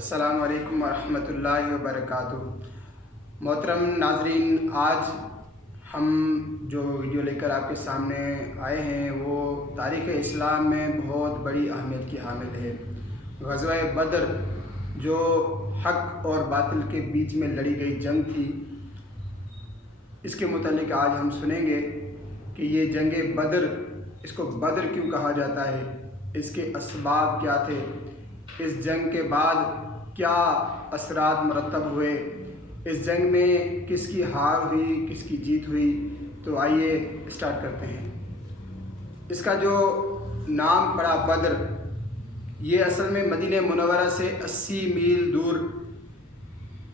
السلام علیکم ورحمۃ اللہ وبرکاتہ۔ محترم ناظرین، آج ہم جو ویڈیو لے کر آپ کے سامنے آئے ہیں وہ تاریخ اسلام میں بہت بڑی اہمیت کی حامل ہے۔ غزوہ بدر جو حق اور باطل کے بیچ میں لڑی گئی جنگ تھی، اس کے متعلق آج ہم سنیں گے کہ یہ جنگ بدر، اس کو بدر کیوں کہا جاتا ہے، اس کے اسباب کیا تھے، اس جنگ کے بعد کیا اثرات مرتب ہوئے، اس جنگ میں کس کی ہار ہوئی، کس کی جیت ہوئی۔ تو آئیے اسٹارٹ کرتے ہیں۔ اس کا جو نام پڑا بدر، یہ اصل میں مدینہ منورہ سے 80 میل دور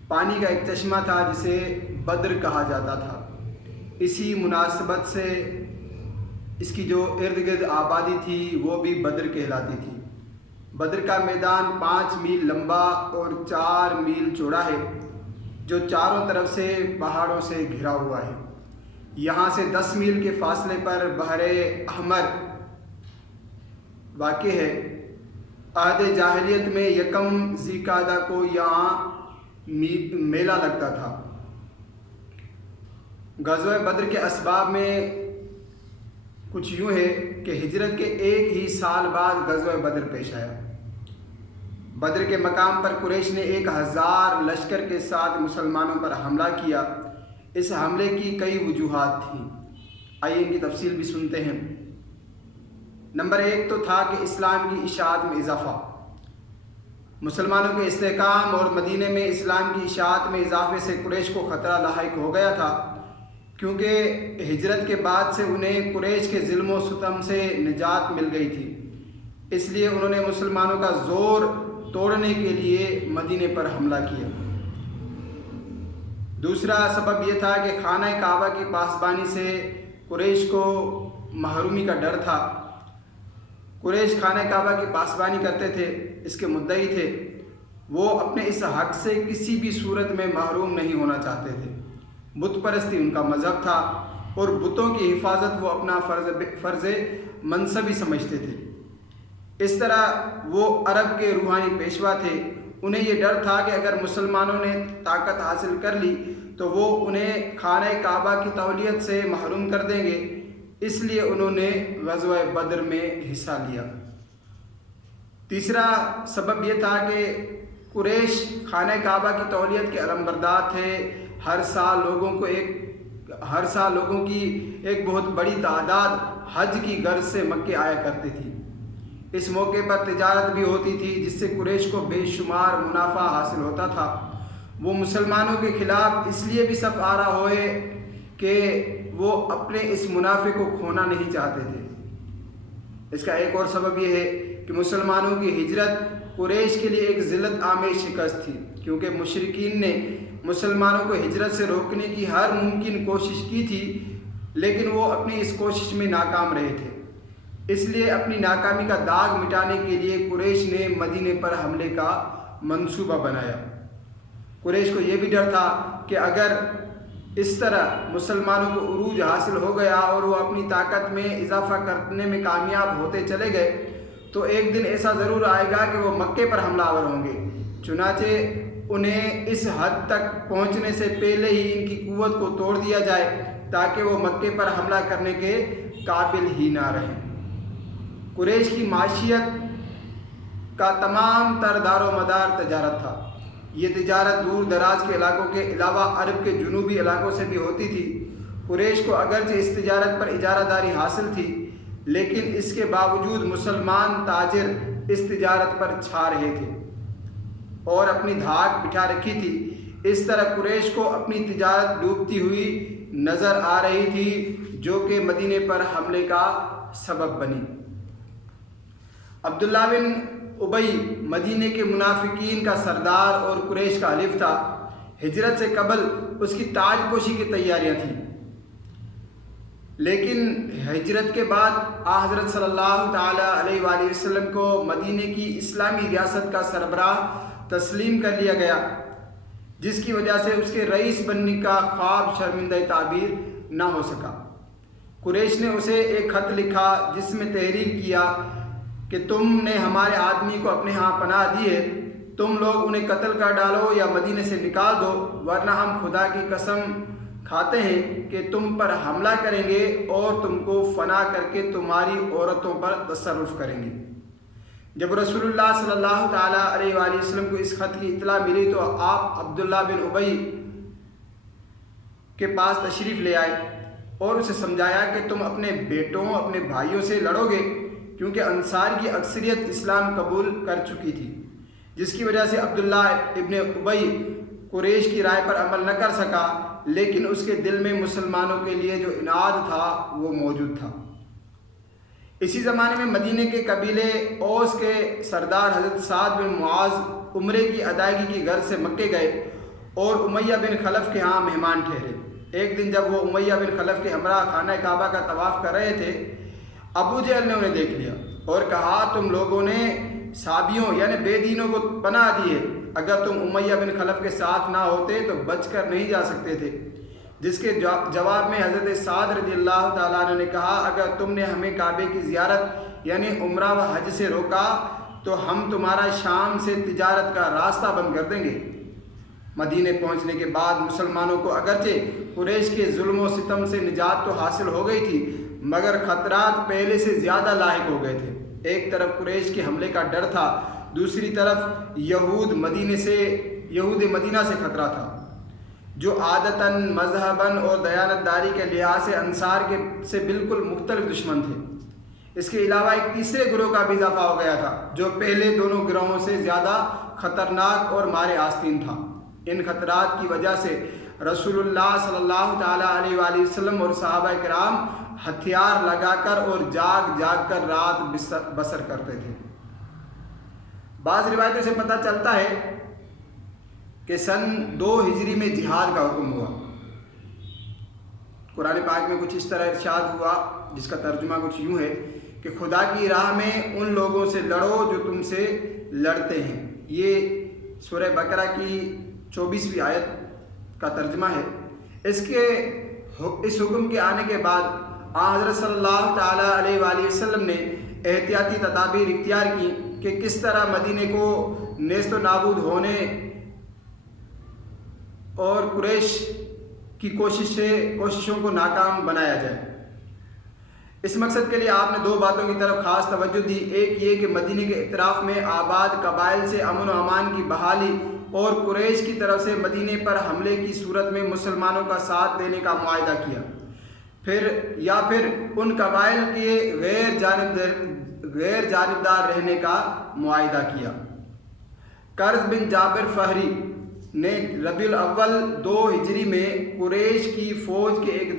پانی کا ایک چشمہ تھا جسے بدر کہا جاتا تھا۔ اسی مناسبت سے اس کی جو ارد گرد آبادی تھی وہ بھی بدر کہلاتی تھی۔ بدر کا میدان 5 میل لمبا اور 4 میل چوڑا ہے، جو چاروں طرف سے پہاڑوں سے گھرا ہوا ہے۔ یہاں سے 10 میل کے فاصلے پر بحر احمر واقع ہے۔ عہد جاہلیت میں یکم ذی القعدہ کو یہاں میلہ لگتا تھا۔ غزوہ بدر کے اسباب میں کچھ یوں ہے کہ ہجرت کے ایک ہی سال بعد غزوہ بدر پیش آیا۔ بدر کے مقام پر قریش نے 1000 لشکر کے ساتھ مسلمانوں پر حملہ کیا۔ اس حملے کی کئی وجوہات تھیں، آئیے ان کی تفصیل بھی سنتے ہیں۔ نمبر 1 تو تھا کہ اسلام کی اشاعت میں اضافہ، مسلمانوں کے استحکام اور مدینے میں اسلام کی اشاعت میں اضافے سے قریش کو خطرہ لاحق ہو گیا تھا، کیونکہ ہجرت کے بعد سے انہیں قریش کے ظلم و ستم سے نجات مل گئی تھی۔ اس لیے انہوں نے مسلمانوں کا زور توڑنے کے لیے مدینے پر حملہ کیا۔ دوسرا سبب یہ تھا کہ خانہ کعبہ کی پاسبانی سے قریش کو محرومی کا ڈر تھا۔ قریش خانہ کعبہ کی پاسبانی کرتے تھے، اس کے مدعی تھے۔ وہ اپنے اس حق سے کسی بھی صورت میں محروم نہیں ہونا چاہتے تھے۔ بت پرستی ان کا مذہب تھا اور بتوں کی حفاظت وہ اپنا فرض منصبی سمجھتے تھے۔ اس طرح وہ عرب کے روحانی پیشوا تھے۔ انہیں یہ ڈر تھا کہ اگر مسلمانوں نے طاقت حاصل کر لی تو وہ انہیں خانہ کعبہ کی تولیت سے محروم کر دیں گے، اس لیے انہوں نے غزوہ بدر میں حصہ لیا۔ تیسرا سبب یہ تھا کہ قریش خانہ کعبہ کی تولیت کے علمبردار تھے۔ ہر سال لوگوں کی ایک بہت بڑی تعداد حج کی غرض سے مکے آیا کرتی تھی۔ اس موقع پر تجارت بھی ہوتی تھی جس سے قریش کو بے شمار منافع حاصل ہوتا تھا۔ وہ مسلمانوں کے خلاف اس لیے بھی صف آرا ہوئے کہ وہ اپنے اس منافع کو کھونا نہیں چاہتے تھے۔ اس کا ایک اور سبب یہ ہے کہ مسلمانوں کی ہجرت قریش کے لیے ایک ذلت آمیز شکست تھی، کیونکہ مشرکین نے مسلمانوں کو ہجرت سے روکنے کی ہر ممکن کوشش کی تھی، لیکن وہ اپنی اس کوشش میں ناکام رہے تھے۔ اس لیے اپنی ناکامی کا داغ مٹانے کے لیے قریش نے مدینے پر حملے کا منصوبہ بنایا۔ قریش کو یہ بھی ڈر تھا کہ اگر اس طرح مسلمانوں کو عروج حاصل ہو گیا اور وہ اپنی طاقت میں اضافہ کرنے میں کامیاب ہوتے چلے گئے تو ایک دن ایسا ضرور آئے گا کہ وہ مکے پر حملہ آور ہوں گے۔ چنانچہ انہیں اس حد تک پہنچنے سے پہلے ہی ان کی قوت کو توڑ دیا جائے تاکہ وہ مکے پر حملہ کرنے کے قابل ہی نہ رہیں۔ قریش کی معیشت کا تمام تر دار و مدار تجارت تھا۔ یہ تجارت دور دراز کے علاقوں کے علاوہ عرب کے جنوبی علاقوں سے بھی ہوتی تھی۔ قریش کو اگرچہ اس تجارت پر اجارہ داری حاصل تھی، لیکن اس کے باوجود مسلمان تاجر اس تجارت پر چھا رہے تھے اور اپنی دھاک بٹھا رکھی تھی۔ اس طرح قریش کو اپنی تجارت ڈوبتی ہوئی نظر آ رہی تھی، جو کہ مدینے پر حملے کا سبب بنی۔ عبداللہ بن ابی مدینے کے منافقین کا سردار اور قریش کا حلیف تھا۔ ہجرت سے قبل اس کی تاج پوشی کی تیاریاں تھیں، لیکن ہجرت کے بعد حضرت صلی اللہ تعالیٰ علیہ وآلہ وسلم کو مدینے کی اسلامی ریاست کا سربراہ تسلیم کر لیا گیا، جس کی وجہ سے اس کے رئیس بننے کا خواب شرمندہ تعبیر نہ ہو سکا۔ قریش نے اسے ایک خط لکھا جس میں تحریر کیا کہ تم نے ہمارے آدمی کو اپنے ہاں پناہ دی ہے، تم لوگ انہیں قتل کر ڈالو یا مدینے سے نکال دو، ورنہ ہم خدا کی قسم کھاتے ہیں کہ تم پر حملہ کریں گے اور تم کو فنا کر کے تمہاری عورتوں پر تصرف کریں گے۔ جب رسول اللہ صلی اللہ تعالیٰ علیہ وآلہ وسلم کو اس خط کی اطلاع ملی تو آپ عبداللہ بن ابی کے پاس تشریف لے آئے اور اسے سمجھایا کہ تم اپنے بیٹوں اپنے بھائیوں سے لڑو گے، کیونکہ انصار کی اکثریت اسلام قبول کر چکی تھی، جس کی وجہ سے عبداللہ ابن ابی قریش کی رائے پر عمل نہ کر سکا، لیکن اس کے دل میں مسلمانوں کے لیے جو عناد تھا وہ موجود تھا۔ اسی زمانے میں مدینے کے قبیلے اوس کے سردار حضرت سعد بن معاذ عمرے کی ادائیگی کی غرض سے مکے گئے اور امیہ بن خلف کے ہاں مہمان ٹھہرے۔ ایک دن جب وہ امیہ بن خلف کے ہمراہ خانہ کعبہ کا طواف کر رہے تھے، ابو جہل نے انہیں دیکھ لیا اور کہا تم لوگوں نے صابیوں یعنی بے دینوں کو پناہ دی ہے، اگر تم امیہ بن خلف کے ساتھ نہ ہوتے تو بچ کر نہیں جا سکتے تھے۔ جس کے جواب میں حضرت سعد رضی اللہ تعالیٰ عنہ نے کہا اگر تم نے ہمیں کعبے کی زیارت یعنی عمرہ و حج سے روکا تو ہم تمہارا شام سے تجارت کا راستہ بند کر دیں گے۔ مدینے پہنچنے کے بعد مسلمانوں کو اگرچہ قریش کے ظلم و ستم سے نجات تو حاصل ہو گئی تھی، مگر خطرات پہلے سے زیادہ لاحق ہو گئے تھے۔ ایک طرف قریش کے حملے کا ڈر تھا، دوسری طرف یہود مدینہ سے خطرہ تھا، جو عادتاً مذہباً اور دیانتداری کے لحاظ سے انصار سے بالکل مختلف دشمن تھے۔ اس کے علاوہ ایک تیسرے گروہ کا بھی اضافہ ہو گیا تھا جو پہلے دونوں گروہوں سے زیادہ خطرناک اور مارے آستین تھا۔ ان خطرات کی وجہ سے رسول اللہ صلی اللہ تعالیٰ علیہ وآلہ وسلم اور صحابہ کرام ہتھیار لگا کر اور جاگ جاگ کر رات بسر کرتے تھے۔ بعض روایتوں سے پتہ چلتا ہے کہ سن 2 ہجری میں جہاد کا حکم ہوا۔ قرآن پاک میں کچھ اس طرح ارشاد ہوا جس کا ترجمہ کچھ یوں ہے کہ خدا کی راہ میں ان لوگوں سے لڑو جو تم سے لڑتے ہیں۔ یہ سورہ بقرہ کی 24ویں آیت کا ترجمہ ہے۔ اس حکم کے آنے کے بعد حضرت صلی اللہ تعالیٰ علیہ وآلہ وسلم نے احتیاطی تدابیر اختیار کی کہ کس طرح مدینے کو نیست و نابود ہونے اور قریش کی کوششوں کو ناکام بنایا جائے۔ اس مقصد کے لیے آپ نے 2 باتوں کی طرف خاص توجہ دی۔ ایک یہ کہ مدینے کے اطراف میں آباد قبائل سے امن و امان کی بحالی اور قریش کی طرف سے مدینے پر حملے کی صورت میں مسلمانوں کا ساتھ دینے کا معاہدہ کیا، پھر ان قبائل کے غیر جانبدار رہنے کا معاہدہ کیا۔ قرظ بن جابر فہری نے ربیع الاول 2 ہجری میں قریش کی فوج کے ایک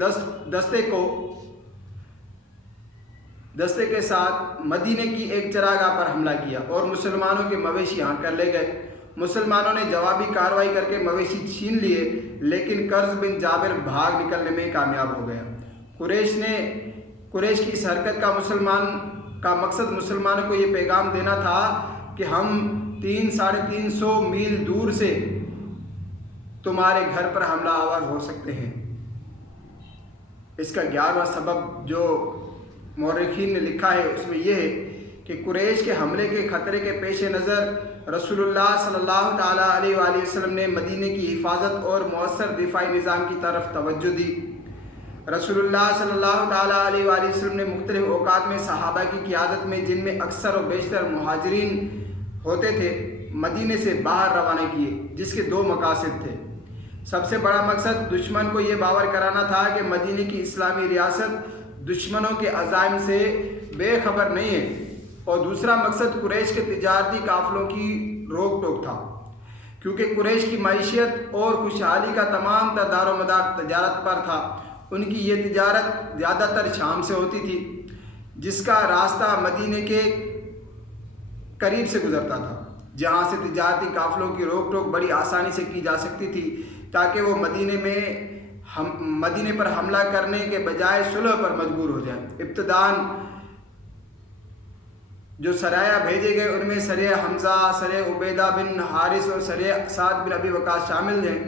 دستے کے ساتھ مدینے کی ایک چراگاہ پر حملہ کیا اور مسلمانوں کے مویشی ہانک کر لے گئے۔ مسلمانوں نے جوابی کارروائی کر کے مویشی چھین لیے، لیکن قرظ بن جابر بھاگ نکلنے میں کامیاب ہو گیا۔ قریش کی اس حرکت کا مقصد مسلمانوں کو یہ پیغام دینا تھا کہ ہم 300-350 میل دور سے تمہارے گھر پر حملہ آور ہو سکتے ہیں۔ اس کا 11واں سبب جو مورخین نے لکھا ہے اس میں یہ ہے کہ قریش کے حملے کے خطرے کے پیش نظر رسول اللہ صلی اللہ تعالیٰ علیہ وآلہ وسلم نے مدینے کی حفاظت اور مؤثر دفاعی نظام کی طرف توجہ دی۔ رسول اللہ صلی اللہ تعالیٰ علیہ وآلہ وسلم نے مختلف اوقات میں صحابہ کی قیادت میں، جن میں اکثر و بیشتر مہاجرین ہوتے تھے، مدینے سے باہر روانہ کیے، جس کے 2 مقاصد تھے۔ سب سے بڑا مقصد دشمن کو یہ باور کرانا تھا کہ مدینے کی اسلامی ریاست دشمنوں کے عزائم سے بے خبر نہیں ہے، اور دوسرا مقصد قریش کے تجارتی قافلوں کی روک ٹوک تھا، کیونکہ قریش کی معیشت اور خوشحالی کا تمام تر دار و مدار تجارت پر تھا۔ ان کی یہ تجارت زیادہ تر شام سے ہوتی تھی، جس کا راستہ مدینے کے قریب سے گزرتا تھا، جہاں سے تجارتی قافلوں کی روک ٹوک بڑی آسانی سے کی جا سکتی تھی تاکہ وہ مدینے پر حملہ کرنے کے بجائے صلح پر مجبور ہو جائیں۔ ابتداً جو سرایہ بھیجے گئے ان میں سریہ حمزہ، سریہ عبیدہ بن حارث اور سریہ سعد بن ابی وقاص شامل ہیں۔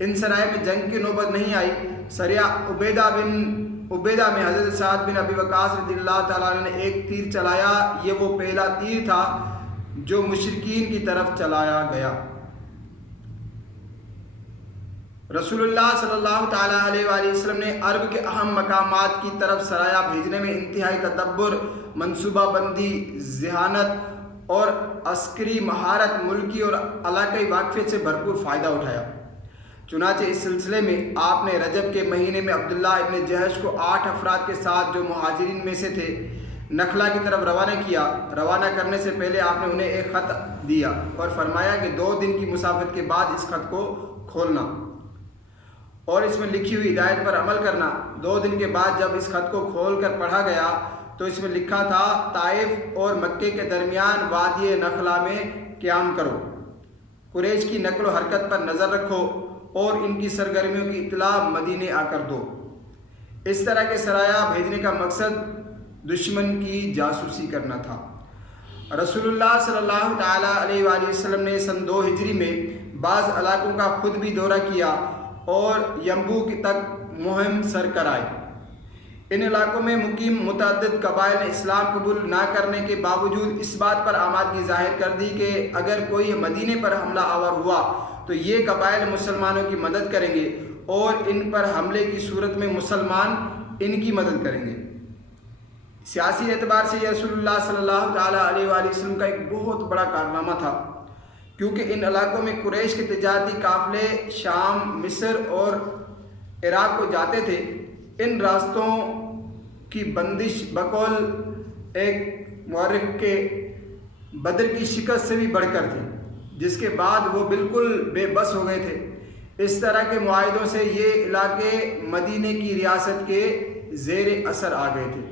ان سرائے میں جنگ کی نوبت نہیں آئی۔ سریہ عبیدہ میں حضرت سعد بن ابی وقاص رضی اللہ تعالیٰ عنہ نے ایک تیر چلایا، یہ وہ پہلا تیر تھا جو مشرکین کی طرف چلایا گیا۔ رسول اللہ صلی اللہ تعالیٰ علیہ وآلہ وسلم نے عرب کے اہم مقامات کی طرف سرایہ بھیجنے میں انتہائی تدبر، منصوبہ بندی، ذہانت اور عسکری مہارت، ملکی اور علاقائی واقفیت سے بھرپور فائدہ اٹھایا۔ چنانچہ اس سلسلے میں آپ نے رجب کے مہینے میں عبداللہ ابن جہش کو 8 افراد کے ساتھ جو مہاجرین میں سے تھے نخلا کی طرف روانہ کیا۔ روانہ کرنے سے پہلے آپ نے انہیں ایک خط دیا اور فرمایا کہ 2 دن کی مسافت کے بعد اس خط کو کھولنا اور اس میں لکھی ہوئی ہدایت پر عمل کرنا۔ 2 دن کے بعد جب اس خط کو کھول کر پڑھا گیا تو اس میں لکھا تھا: طائف اور مکے کے درمیان وادی نخلا میں قیام کرو، قریش کی نقل و حرکت پر نظر رکھو اور ان کی سرگرمیوں کی اطلاع مدینے آ کر دو۔ اس طرح کے سرایہ بھیجنے کا مقصد دشمن کی جاسوسی کرنا تھا۔ رسول اللہ صلی اللہ تعالیٰ علیہ وآلہ وسلم نے سن 2 ہجری میں بعض علاقوں کا خود بھی دورہ کیا اور ینبوک تک مہم سر کرائی۔ ان علاقوں میں مقیم متعدد قبائل نے اسلام قبول نہ کرنے کے باوجود اس بات پر آمادگی ظاہر کر دی کہ اگر کوئی مدینے پر حملہ آور ہوا تو یہ قبائل مسلمانوں کی مدد کریں گے اور ان پر حملے کی صورت میں مسلمان ان کی مدد کریں گے۔ سیاسی اعتبار سے یہ رسول اللہ صلی اللہ تعالیٰ علیہ وآلہ وسلم کا ایک بہت بڑا کارنامہ تھا، کیونکہ ان علاقوں میں قریش کے تجارتی قافلے شام، مصر اور عراق کو جاتے تھے۔ ان راستوں کی بندش بقول ایک مورخ کے بدر کی شکست سے بھی بڑھ کر تھی، جس کے بعد وہ بالکل بے بس ہو گئے تھے۔ اس طرح کے معاہدوں سے یہ علاقے مدینے کی ریاست کے زیر اثر آ گئے تھے۔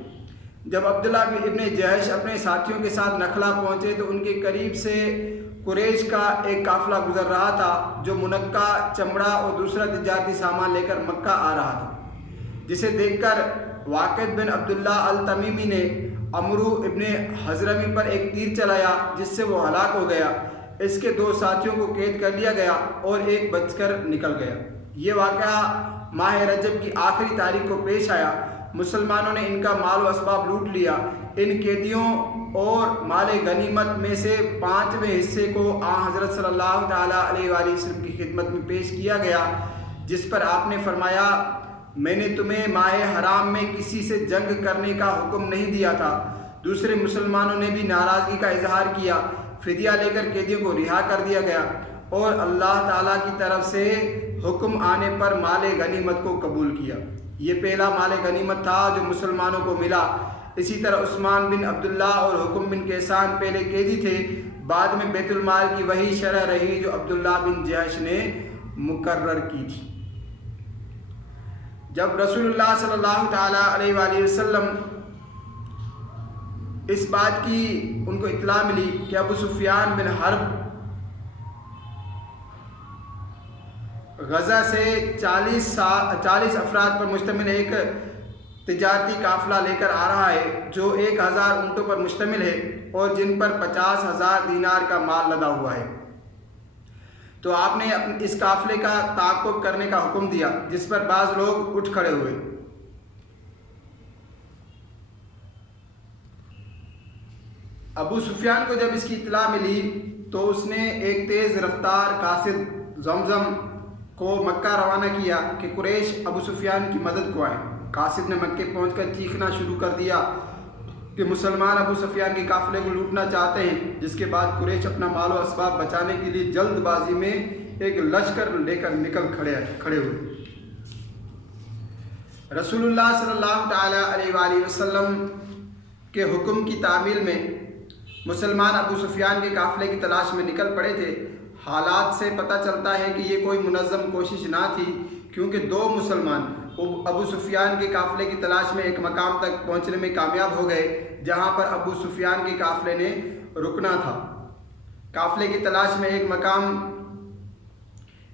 جب عبداللہ ابن جہش اپنے ساتھیوں کے ساتھ نخلا پہنچے تو ان کے قریب سے قریش کا ایک قافلہ گزر رہا تھا جو منقع چمڑا اور دوسرا تجارتی سامان لے کر مکہ آ رہا تھا، جسے دیکھ کر واقد بن عبداللہ التمیمی نے عمرو ابن حضرمی پر ایک تیر چلایا جس سے وہ ہلاک ہو گیا۔ اس کے 2 ساتھیوں کو قید کر لیا گیا اور ایک بچ کر نکل گیا۔ یہ واقعہ ماہ رجب کی آخری تاریخ کو پیش آیا۔ مسلمانوں نے ان کا مال و اسباب لوٹ لیا۔ ان قیدیوں اور مال غنیمت میں سے 5ویں حصے کو حضرت صلی اللہ تعالیٰ علیہ وآلہ وسلم کی خدمت میں پیش کیا گیا، جس پر آپ نے فرمایا: میں نے تمہیں ماہ حرام میں کسی سے جنگ کرنے کا حکم نہیں دیا تھا۔ دوسرے مسلمانوں نے بھی ناراضگی کا اظہار کیا۔ فدیہ لے کر قیدیوں کو رہا کر دیا گیا اور اللہ تعالیٰ کی طرف سے حکم آنے پر مال غنیمت کو قبول کیا۔ یہ پہلا مال غنیمت تھا جو مسلمانوں کو ملا۔ اسی طرح عثمان بن عبداللہ اور حکم بن کیسان پہلے قیدی تھے، بعد میں بیت المال کی وہی شرح رہی جو عبداللہ بن جہش نے مقرر کی تھی۔ جب رسول اللہ صلی اللہ تعالیٰ علیہ وآلہ وسلم اس بات کی ان کو اطلاع ملی کہ ابو سفیان بن حرب غزہ سے 40 افراد پر مشتمل ایک تجارتی قافلہ لے کر آ رہا ہے جو 1000 اونٹوں پر مشتمل ہے اور جن پر 50,000 دینار کا مال لدا ہوا ہے، تو آپ نے اس قافلے کا تعاقب کرنے کا حکم دیا، جس پر بعض لوگ اٹھ کھڑے ہوئے۔ ابو سفیان کو جب اس کی اطلاع ملی تو اس نے ایک تیز رفتار قاصد زمزم کو مکہ روانہ کیا کہ قریش ابو سفیان کی مدد کو آئیں۔ قاصد نے مکے پہنچ کر چیخنا شروع کر دیا کہ مسلمان ابو سفیان کے قافلے کو لوٹنا چاہتے ہیں، جس کے بعد قریش اپنا مال و اسباب بچانے کے لیے جلد بازی میں ایک لشکر لے کر نکل کھڑے ہوئے۔ رسول اللہ صلی اللہ تعالیٰ علیہ وآلہ وسلم کے حکم کی تعمیل میں مسلمان ابو سفیان کے قافلے کی تلاش میں نکل پڑے تھے۔ حالات سے پتہ چلتا ہے کہ یہ کوئی منظم کوشش نہ تھی، کیونکہ 2 مسلمان ابو سفیان کے قافلے کی تلاش میں ایک مقام تک پہنچنے میں کامیاب ہو گئے جہاں پر ابو سفیان کے قافلے نے رکنا تھا۔ قافلے کی تلاش میں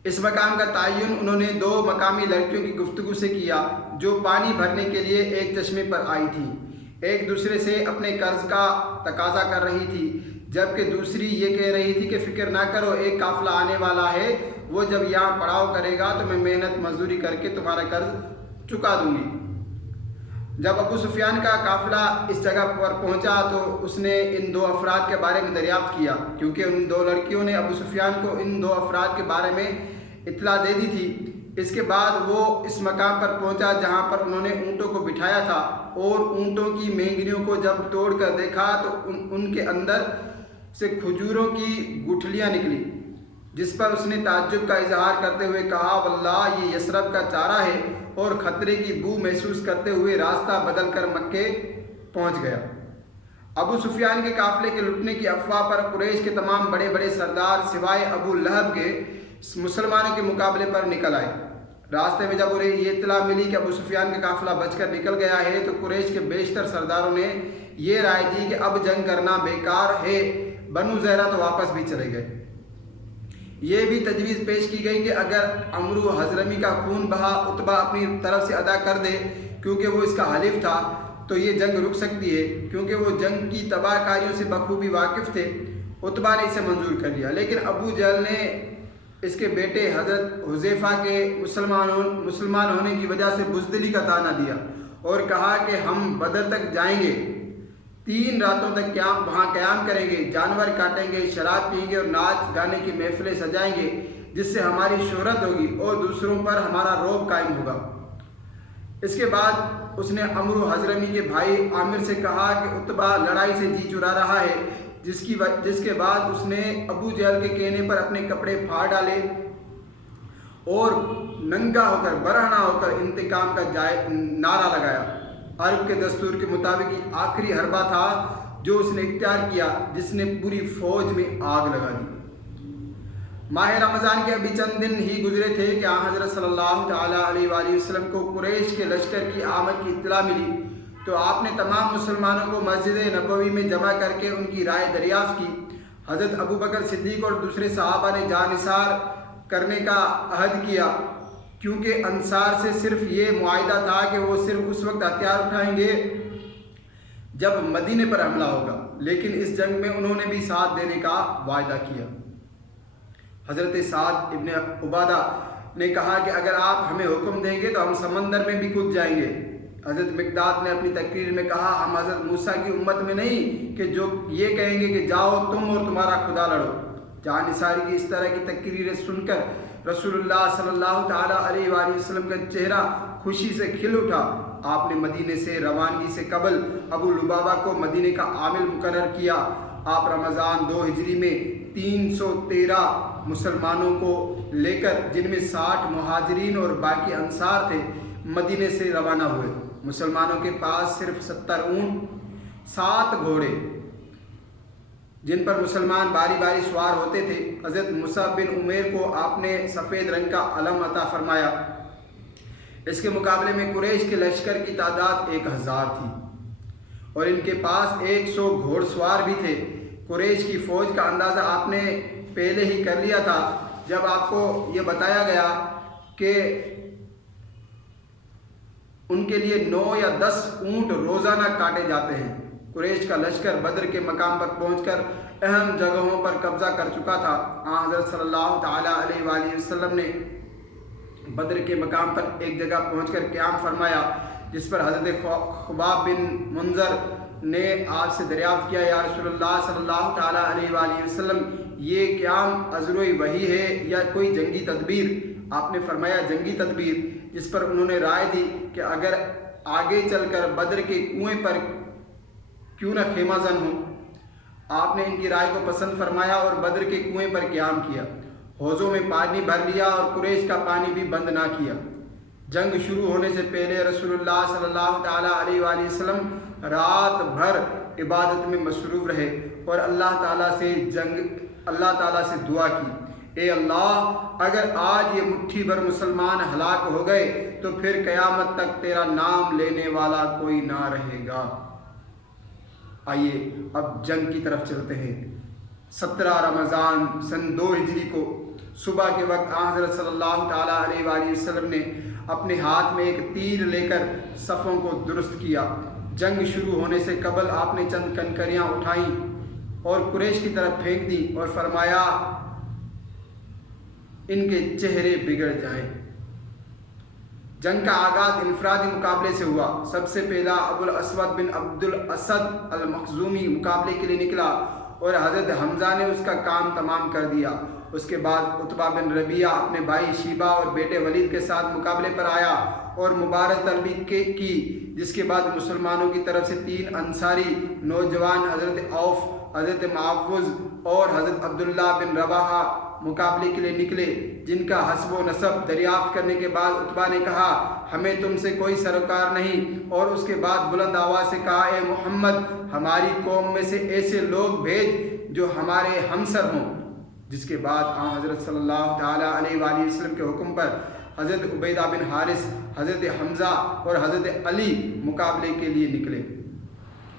اس مقام کا تعین انہوں نے 2 مقامی لڑکیوں کی گفتگو سے کیا جو پانی بھرنے کے لیے ایک چشمے پر آئی تھیں۔ ایک دوسرے سے اپنے قرض کا تقاضا کر رہی تھی، جبکہ دوسری یہ کہہ رہی تھی کہ فکر نہ کرو، ایک قافلہ آنے والا ہے، وہ جب یہاں پڑاؤ کرے گا تو میں محنت مزدوری کر کے تمہارا قرض چکا دوں گی۔ جب ابو سفیان کا قافلہ اس جگہ پر پہنچا تو اس نے ان دو افراد کے بارے میں دریافت کیا، کیونکہ ان دو لڑکیوں نے ابو سفیان کو ان دو افراد کے بارے میں اطلاع دے دی تھی۔ اس کے بعد وہ اس مقام پر پہنچا جہاں پر انہوں نے اونٹوں کو بٹھایا تھا، اور اونٹوں کی مینگنیوں کو جب توڑ کر دیکھا تو ان کے اندر سے کھجوروں کی گٹھلیاں نکلی، جس پر اس نے تعجب کا اظہار کرتے ہوئے کہا، واللہ یہ یثرب کا چارہ ہے، اور خطرے کی بو محسوس کرتے ہوئے راستہ بدل کر مکے پہنچ گیا۔ ابو سفیان کے قافلے کے لٹنے کی افواہ پر قریش کے تمام بڑے بڑے سردار سوائے ابو لہب کے مسلمانوں کے مقابلے پر نکل آئے۔ راستے میں جب انہیں یہ اطلاع ملی کہ ابو سفیان کا قافلہ بچ کر نکل گیا ہے تو قریش کے بیشتر سرداروں نے یہ رائے دی کہ اب جنگ کرنا بیکار ہے۔ بنو زہرہ تو واپس بھی چلے گئے۔ یہ بھی تجویز پیش کی گئی کہ اگر عمرو حضرمی کا خون بہا عتبہ اپنی طرف سے ادا کر دے، کیونکہ وہ اس کا حلیف تھا، تو یہ جنگ رک سکتی ہے، کیونکہ وہ جنگ کی تباہ کاریوں سے بخوبی واقف تھے۔ عتبہ نے اسے منظور کر لیا، لیکن ابو جہل نے اس کے بیٹے حضرت حذیفہ کے مسلمان ہونے کی وجہ سے بزدلی کا طعنہ دیا اور کہا کہ ہم بدر تک جائیں گے، 3 راتوں تک وہاں قیام کریں گے، جانور کاٹیں گے، شراب پئیں گے اور ناچ گانے کی محفلیں سجائیں گے، جس سے ہماری شہرت ہوگی اور دوسروں پر ہمارا رعب قائم ہوگا۔ اس کے بعد اس نے عمرو حضرمی کے بھائی عامر سے کہا کہ عتبہ لڑائی سے جی چرا رہا ہے، جس کے بعد اس نے ابو جہل کے کہنے پر اپنے کپڑے پھاڑ ڈالے اور ننگا ہو کر برہنہ ہو کر انتقام کا نعرہ لگایا۔ عرب کے دستور کے مطابق یہ آخری حربہ تھا جو اس نے اختیار کیا، جس نے پوری فوج میں آگ لگا دی۔ ماہ رمضان کے ابھی چند دن ہی گزرے تھے کہ حضرت صلی اللہ تعالیٰ علیہ وآلہ وسلم کو قریش کے لشکر کی آمد کی اطلاع ملی، تو آپ نے تمام مسلمانوں کو مسجد نبوی میں جمع کر کے ان کی رائے دریافت کی۔ حضرت ابو بکر صدیق اور دوسرے صحابہ نے جاں نثار کرنے کا عہد کیا، کیونکہ انصار سے صرف یہ معاہدہ تھا کہ وہ صرف اس وقت ہتھیار اٹھائیں گے جب مدینے پر حملہ ہوگا، لیکن اس جنگ میں انہوں نے بھی ساتھ دینے کا وعدہ کیا۔ حضرت سعد ابن عبادہ نے کہا کہ اگر آپ ہمیں حکم دیں گے تو ہم سمندر میں بھی کود جائیں گے۔ حضرت مقداد نے اپنی تقریر میں کہا، ہم حضرت موسیٰ کی امت میں نہیں کہ جو یہ کہیں گے کہ جاؤ تم اور تمہارا خدا لڑو۔ جاں نثاری کی اس طرح کی تقریریں سن کر رسول اللہ صلی اللہ تعالیٰ علیہ وآلہ وسلم کا چہرہ خوشی سے کھل اٹھا۔ آپ نے مدینے سے روانگی سے قبل ابو لبابہ کو مدینے کا عامل مقرر کیا۔ آپ رمضان 2 ہجری میں 313 مسلمانوں کو لے کر، جن میں 60 مہاجرین اور باقی انصار تھے، مدینے سے روانہ ہوئے۔ مسلمانوں کے پاس صرف 70 اونٹ، 7 گھوڑے، جن پر مسلمان باری باری سوار ہوتے تھے۔ حضرت مصعب بن عمیر کو آپ نے سفید رنگ کا علم عطا فرمایا۔ اس کے مقابلے میں قریش کے لشکر کی تعداد 1000 تھی اور ان کے پاس 100 گھوڑ سوار بھی تھے۔ قریش کی فوج کا اندازہ آپ نے پہلے ہی کر لیا تھا جب آپ کو یہ بتایا گیا کہ ان کے لیے 9 یا 10 اونٹ روزانہ کاٹے جاتے ہیں۔ قریش کا لشکر بدر کے مقام پر پہنچ کر اہم جگہوں پر قبضہ کر چکا تھا۔ حضرت صلی اللہ تعالیٰ علیہ وآلہ وسلم نے بدر کے مقام پر ایک جگہ پہنچ کر قیام فرمایا، جس پر حضرت خباب بن منذر نے آپ سے دریافت کیا، یا رسول اللہ صلی اللہ تعالیٰ علیہ وآلہ وسلم، یہ قیام عذروی وحی ہے یا کوئی جنگی تدبیر؟ آپ نے فرمایا جنگی تدبیر، جس پر انہوں نے رائے دی کہ اگر آگے چل کر بدر کے کنویں پر کیوں نہ خیمہ زن ہو۔ آپ نے ان کی رائے کو پسند فرمایا اور بدر کے کنویں پر قیام کیا، حوضوں میں پانی بھر لیا اور قریش کا پانی بھی بند نہ کیا۔ جنگ شروع ہونے سے پہلے رسول اللہ صلی اللہ تعالیٰ علیہ وآلہ وسلم رات بھر عبادت میں مصروف رہے اور اللہ تعالیٰ سے دعا کی، اے اللہ، اگر آج یہ مٹھی بھر مسلمان ہلاک ہو گئے تو پھر قیامت تک تیرا نام لینے والا کوئی نہ رہے گا۔ آئیے اب جنگ کی طرف چلتے ہیں۔ 17 رمضان سن 2 ہجری کو صبح کے وقت حضرت صلی اللہ تعالیٰ علیہ وآلہ وسلم نے اپنے ہاتھ میں ایک تیر لے کر صفوں کو درست کیا۔ جنگ شروع ہونے سے قبل آپ نے چند کنکریاں اٹھائیں اور قریش کی طرف پھینک دی اور فرمایا، ان کے چہرے بگڑ جائیں۔ جنگ کا آغاز انفرادی مقابلے سے ہوا۔ سب سے پہلا ابو الاسود بن عبد الاسد المخزومی مقابلے کے لیے نکلا اور حضرت حمزہ نے اس کا کام تمام کر دیا۔ اس کے بعد عتبہ بن ربیعہ اپنے بھائی شیبہ اور بیٹے ولید کے ساتھ مقابلے پر آیا اور مبارز طلبی کی، جس کے بعد مسلمانوں کی طرف سے 3 انصاری نوجوان حضرت عوف، حضرت معوذ اور حضرت عبداللہ بن رواحہ مقابلے کے لیے نکلے، جن کا حسب و نسب دریافت کرنے کے بعد عتبہ نے کہا ہمیں تم سے کوئی سروکار نہیں، اور اس کے بعد بلند آواز سے کہا اے محمد ہماری قوم میں سے ایسے لوگ بھیج جو ہمارے ہمسر ہوں۔ جس کے بعد حضرت صلی اللہ تعالیٰ علیہ وآلہ وسلم کے حکم پر حضرت عبیدہ بن حارث، حضرت حمزہ اور حضرت علی مقابلے کے لیے نکلے۔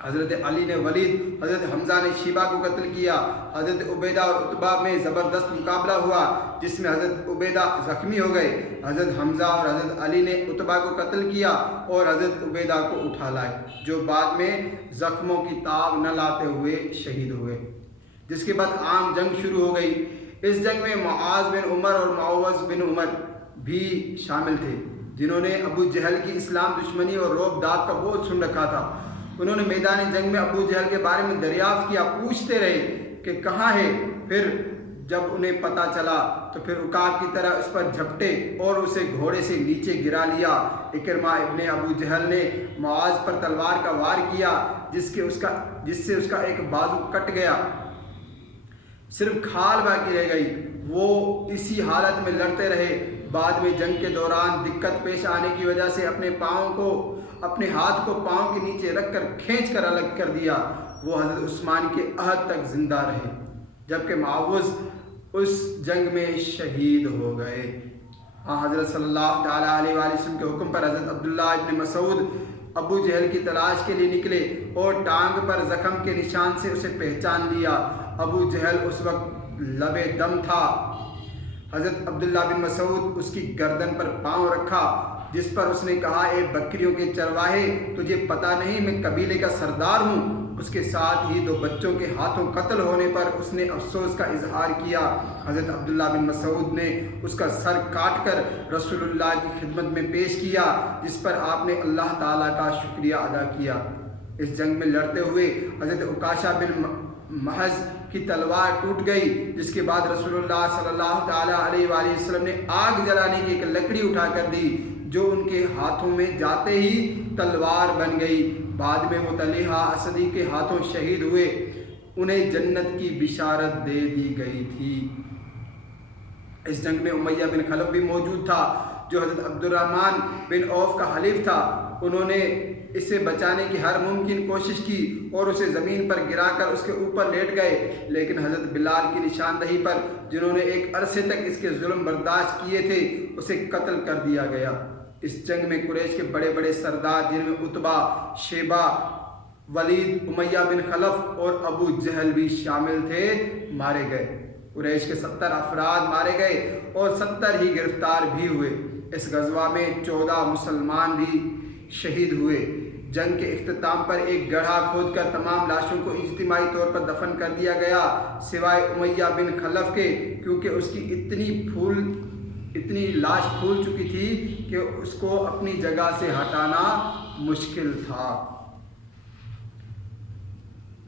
حضرت علی نے ولید، حضرت حمزہ نے شیبہ کو قتل کیا۔ حضرت عبیدہ اور عتبہ میں زبردست مقابلہ ہوا جس میں حضرت عبیدہ زخمی ہو گئے۔ حضرت حمزہ اور حضرت علی نے عتبہ کو قتل کیا اور حضرت عبیدہ کو اٹھا لائے، جو بعد میں زخموں کی تاب نہ لاتے ہوئے شہید ہوئے۔ جس کے بعد عام جنگ شروع ہو گئی۔ اس جنگ میں معاذ بن عمر اور معوذ بن عمر بھی شامل تھے، جنہوں نے ابو جہل کی اسلام دشمنی اور روب داب کا بہت سن رکھا تھا۔ انہوں نے میدان جنگ میں ابو جہل کے بارے میں دریافت کیا، پوچھتے رہے کہ کہاں ہے۔ پھر جب انہیں پتہ چلا تو پھر عقاب کی طرح اس پر جھپٹے اور اسے گھوڑے سے نیچے گرا لیا۔ اکرمہ ابن ابو جہل نے معاذ پر تلوار کا وار کیا جس سے اس کا ایک بازو کٹ گیا، صرف کھال باقی رہ گئی۔ وہ اسی حالت میں لڑتے رہے۔ بعد میں جنگ کے دوران دقت پیش آنے کی وجہ سے اپنے ہاتھ کو پاؤں کے نیچے رکھ کر کھینچ کر الگ کر دیا۔ وہ حضرت عثمان کے عہد تک زندہ رہے، جبکہ معوذ اس جنگ میں شہید ہو گئے۔ حضرت صلی اللہ تعالیٰ علیہ وآلہ وسلم کے حکم پر حضرت عبداللہ ابن مسعود ابو جہل کی تلاش کے لیے نکلے اور ٹانگ پر زخم کے نشان سے اسے پہچان لیا۔ ابو جہل اس وقت لبے دم تھا۔ حضرت عبداللہ بن مسعود اس کی گردن پر پاؤں رکھا، جس پر اس نے کہا اے بکریوں کے چرواہے، تجھے پتہ نہیں میں قبیلے کا سردار ہوں۔ اس کے ساتھ ہی 2 بچوں کے ہاتھوں قتل ہونے پر اس نے افسوس کا اظہار کیا۔ حضرت عبداللہ بن مسعود نے اس کا سر کاٹ کر رسول اللہ کی خدمت میں پیش کیا، جس پر آپ نے اللہ تعالیٰ کا شکریہ ادا کیا۔ اس جنگ میں لڑتے ہوئے حضرت عکاشہ بن محض کی تلوار ٹوٹ گئی، جس کے بعد رسول اللہ صلی اللہ تعالیٰ علیہ وآلہ وسلم نے آگ جلانے کی ایک لکڑی اٹھا کر دی، جو ان کے ہاتھوں میں جاتے ہی تلوار بن گئی۔ بعد میں وہ طلحہ اسدی کے ہاتھوں شہید ہوئے، انہیں جنت کی بشارت دے دی گئی تھی۔ اس جنگ میں امیہ بن خلف بھی موجود تھا، جو حضرت عبد الرحمن بن عوف کا حلیف تھا۔ انہوں نے اسے بچانے کی ہر ممکن کوشش کی اور اسے زمین پر گرا کر اس کے اوپر لیٹ گئے، لیکن حضرت بلال کی نشاندہی پر، جنہوں نے ایک عرصے تک اس کے ظلم برداشت کیے تھے، اسے قتل کر دیا گیا۔ اس جنگ میں قریش کے بڑے بڑے سردار، جن میں عتبہ، شیبہ، ولید، امیہ بن خلف اور ابو جہل بھی شامل تھے، مارے گئے۔ قریش کے 70 افراد مارے گئے اور 70 ہی گرفتار بھی ہوئے۔ اس غزوہ میں 14 مسلمان بھی شہید ہوئے۔ جنگ کے اختتام پر ایک گڑھا کھود کر تمام لاشوں کو اجتماعی طور پر دفن کر دیا گیا، سوائے امیہ بن خلف کے، کیونکہ اس کی اتنی لاش پھول چکی تھی کہ اس کو اپنی جگہ سے ہٹانا مشکل تھا۔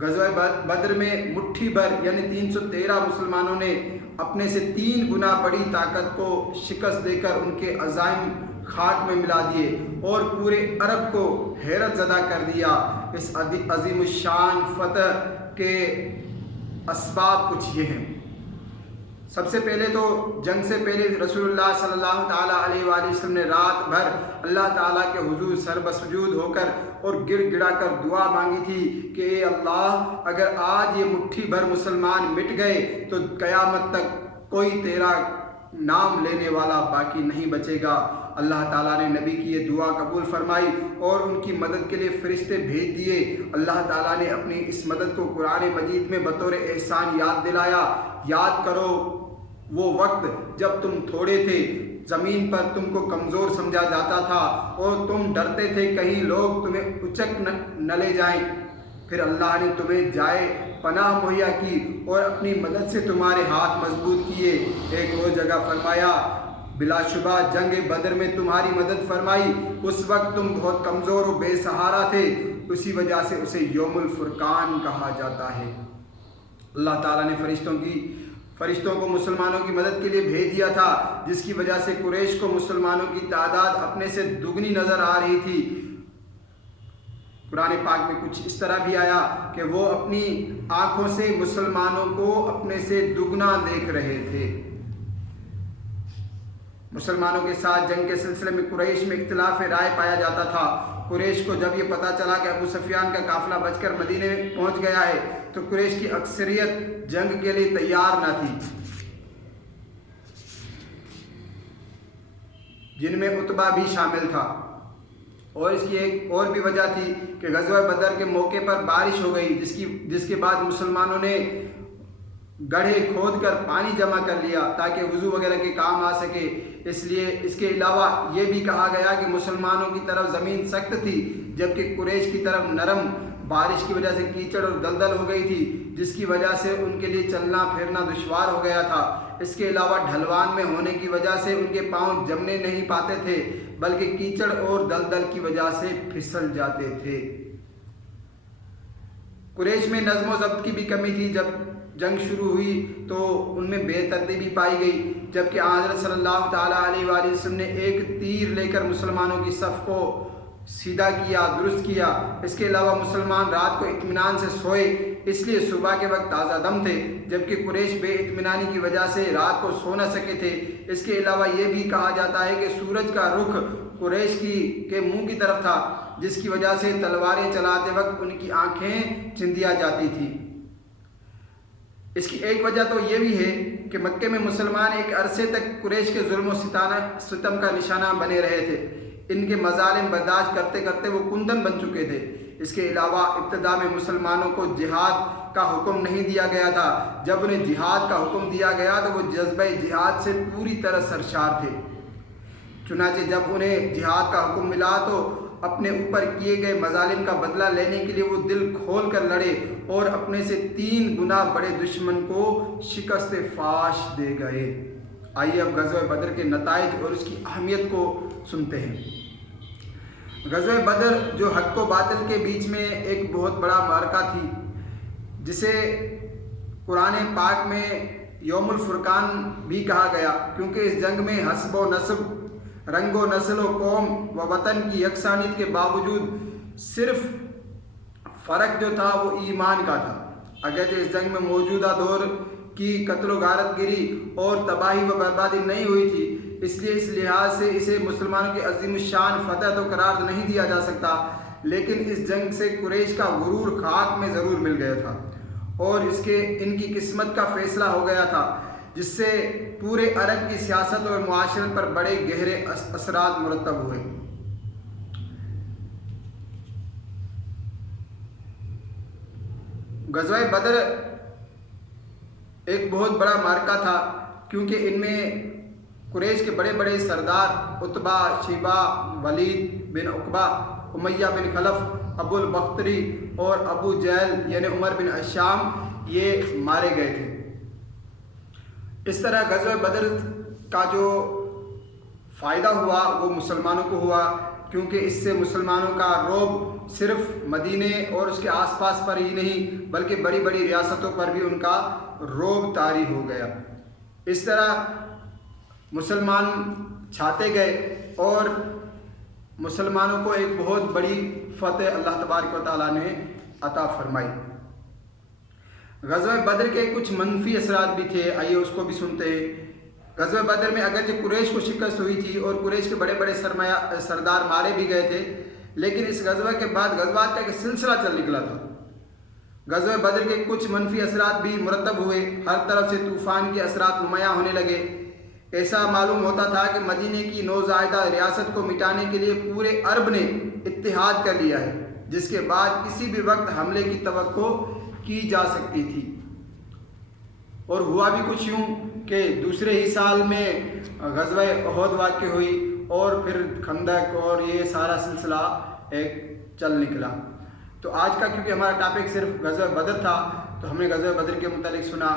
غزوہ بدر میں مٹھی بھر یعنی 313 مسلمانوں نے اپنے سے 3 گنا بڑی طاقت کو شکست دے کر ان کے عزائم خاک میں ملا دیے اور پورے عرب کو حیرت زدہ کر دیا۔ اس عظیم الشان فتح کے اسباب کچھ یہ ہیں۔ سب سے پہلے تو جنگ سے پہلے رسول اللہ صلی اللہ تعالیٰ علیہ وآلہ وسلم نے رات بھر اللہ تعالیٰ کے حضور سر بسجود ہو کر اور گڑ گڑا کر دعا مانگی تھی کہ اے اللہ، اگر آج یہ مٹھی بھر مسلمان مٹ گئے تو قیامت تک کوئی تیرا نام لینے والا باقی نہیں بچے گا۔ اللہ تعالیٰ نے نبی کی یہ دعا قبول فرمائی اور ان کی مدد کے لیے فرشتے بھیج دیے۔ اللہ تعالیٰ نے اپنی اس مدد کو قرآن مجید میں بطور احسان یاد دلایا۔ یاد کرو وہ وقت جب تم تھوڑے تھے، زمین پر تم کو کمزور سمجھا جاتا تھا اور تم ڈرتے تھے کہیں لوگ تمہیں اچک نہ لے جائیں، پھر اللہ نے تمہیں جائے پناہ مہیا کی اور اپنی مدد سے تمہارے ہاتھ مضبوط کیے۔ ایک اور جگہ فرمایا بلا شبہ جنگ بدر میں تمہاری مدد فرمائی، اس وقت تم بہت کمزور و بے سہارا تھے، اسی وجہ سے اسے یوم الفرقان کہا جاتا ہے۔ اللہ تعالیٰ نے فرشتوں کو مسلمانوں کی مدد کے لیے بھیج دیا تھا، جس کی وجہ سے قریش کو مسلمانوں کی تعداد اپنے سے دگنی نظر آ رہی تھی۔ قرآن پاک میں کچھ اس طرح بھی آیا کہ وہ اپنی آنکھوں سے مسلمانوں کو اپنے سے دگنا دیکھ رہے تھے۔ مسلمانوں کے ساتھ جنگ کے سلسلے میں قریش میں اختلاف رائے پایا جاتا تھا۔ قریش کو جب یہ پتہ چلا کہ ابو سفیان کا قافلہ بچ کر مدینے میں پہنچ گیا ہے تو قریش کی اکثریت جنگ کے لیے تیار نہ تھی، جن میں عتبہ بھی شامل تھا۔ اور اس کی ایک اور بھی وجہ تھی کہ غزوہ بدر کے موقع پر بارش ہو گئی، جس کے بعد مسلمانوں نے گڑھے کھود کر پانی جمع کر لیا تاکہ وضو وغیرہ کے کام آ سکے۔ اس کے علاوہ یہ بھی کہا گیا کہ مسلمانوں کی طرف زمین سخت تھی جبکہ قریش کی طرف نرم، بارش کی وجہ سے کیچڑ اور دلدل ہو گئی تھی، جس کی وجہ سے ان کے لیے چلنا پھرنا دشوار ہو گیا تھا۔ اس کے علاوہ ڈھلوان میں ہونے کی وجہ سے ان کے پاؤں جمنے نہیں پاتے تھے بلکہ کیچڑ اور دلدل کی وجہ سے پھسل جاتے تھے۔ قریش میں نظم و ضبط کی بھی کمی تھی۔ جب جنگ شروع ہوئی تو ان میں بے ترتیبی پائی گئی، جبکہ حضرت صلی اللہ تعالیٰ علیہ وآلہ وسلم نے ایک تیر لے کر مسلمانوں کی صف کو سیدھا کیا، درست کیا۔ اس کے علاوہ مسلمان رات کو اطمینان سے سوئے، اس لیے صبح کے وقت تازہ دم تھے، جبکہ قریش بے اطمینانی کی وجہ سے رات کو سو نہ سکے تھے۔ اس کے علاوہ یہ بھی کہا جاتا ہے کہ سورج کا رخ قریش کے منہ کی طرف تھا، جس کی وجہ سے تلواریں چلاتے وقت ان کی آنکھیں چندیا جاتی تھی۔ اس کی ایک وجہ تو یہ بھی ہے کہ مکے میں مسلمان ایک عرصے تک قریش کے ظلم و ستم کا نشانہ بنے رہے تھے۔ ان کے مظالم برداشت کرتے کرتے وہ کندن بن چکے تھے۔ اس کے علاوہ ابتدا میں مسلمانوں کو جہاد کا حکم نہیں دیا گیا تھا۔ جب انہیں جہاد کا حکم دیا گیا تو وہ جذبہ جہاد سے پوری طرح سرشار تھے۔ چنانچہ جب انہیں جہاد کا حکم ملا تو اپنے اوپر کیے گئے مظالم کا بدلہ لینے کے لیے وہ دل کھول کر لڑے اور اپنے سے 3 گنا بڑے دشمن کو شکست فاش دے گئے۔ آئیے اب غزوہ بدر کے نتائج اور اس کی اہمیت کو سنتے ہیں۔ غزوہ بدر جو حق و باطل کے بیچ میں ایک بہت بڑا معرکہ تھی، جسے قرآن پاک میں یوم الفرقان بھی کہا گیا، کیونکہ اس جنگ میں حسب و نسب، رنگ و نسل و قوم و وطن کی یکسانیت کے باوجود صرف فرق جو تھا وہ ایمان کا تھا۔ اگرچہ اس جنگ میں موجودہ دور کی قتل و غارت گری اور تباہی و بربادی نہیں ہوئی تھی، اس لیے اس لحاظ سے اسے مسلمانوں کی عظیم الشان فتح تو قرار نہیں دیا جا سکتا، لیکن اس جنگ سے قریش کا غرور خاک میں ضرور مل گیا تھا اور ان کی قسمت کا فیصلہ ہو گیا تھا، جس سے پورے عرب کی سیاست اور معاشرت پر بڑے گہرے اثرات مرتب ہوئے۔ غزوہ بدر ایک بہت بڑا معرکہ تھا، کیونکہ ان میں قریش کے بڑے بڑے سردار عتبہ، شیبہ، ولید بن عقبہ، امیہ بن خلف، ابو البختری اور ابو جہل یعنی عمر بن ہشام یہ مارے گئے تھے۔ اس طرح غزوہ بدر کا جو فائدہ ہوا وہ مسلمانوں کو ہوا، کیونکہ اس سے مسلمانوں کا رعب صرف مدینے اور اس کے آس پاس پر ہی نہیں بلکہ بڑی بڑی ریاستوں پر بھی ان کا رعب طاری ہو گیا۔ اس طرح مسلمان چھاتے گئے اور مسلمانوں کو ایک بہت بڑی فتح اللہ تبارک و تعالیٰ نے عطا فرمائی۔ غزوہ بدر کے کچھ منفی اثرات بھی تھے، آئیے اس کو بھی سنتے ہیں۔ غزوہ بدر میں اگرچہ قریش کو شکست ہوئی تھی اور قریش کے بڑے بڑے سردار مارے بھی گئے تھے، لیکن اس غزوہ کے بعد غزوات کا ایک سلسلہ چل نکلا تھا۔ غزوہ بدر کے کچھ منفی اثرات بھی مرتب ہوئے، ہر طرف سے طوفان کے اثرات نمایاں ہونے لگے۔ ایسا معلوم ہوتا تھا کہ مدینے کی نوزائیدہ ریاست کو مٹانے کے لیے پورے عرب نے اتحاد کر لیا ہے، جس کے بعد کسی بھی وقت حملے کی توقع کی جا سکتی تھی۔ اور ہوا بھی کچھ یوں کہ دوسرے ہی سال میں غزوہ احد واقع ہوئی اور پھر خندق اور یہ سارا سلسلہ ایک چل نکلا۔ تو آج کا کیونکہ ہمارا ٹاپک صرف غزوہ بدر تھا تو ہم نے غزوہ بدر کے متعلق سنا۔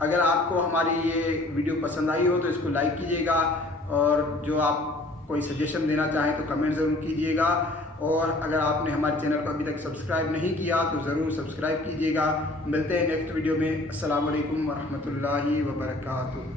اگر آپ کو ہماری یہ ویڈیو پسند آئی ہو تو اس کو لائک کیجیے گا، اور جو آپ کوئی سجیشن دینا چاہیں تو کمنٹ ضرور کیجیے گا، اور اگر آپ نے ہمارے چینل کو ابھی تک سبسکرائب نہیں کیا تو ضرور سبسکرائب کیجیے گا۔ ملتے ہیں نیکسٹ ویڈیو میں۔ السلام علیکم ورحمۃ اللہ وبرکاتہ۔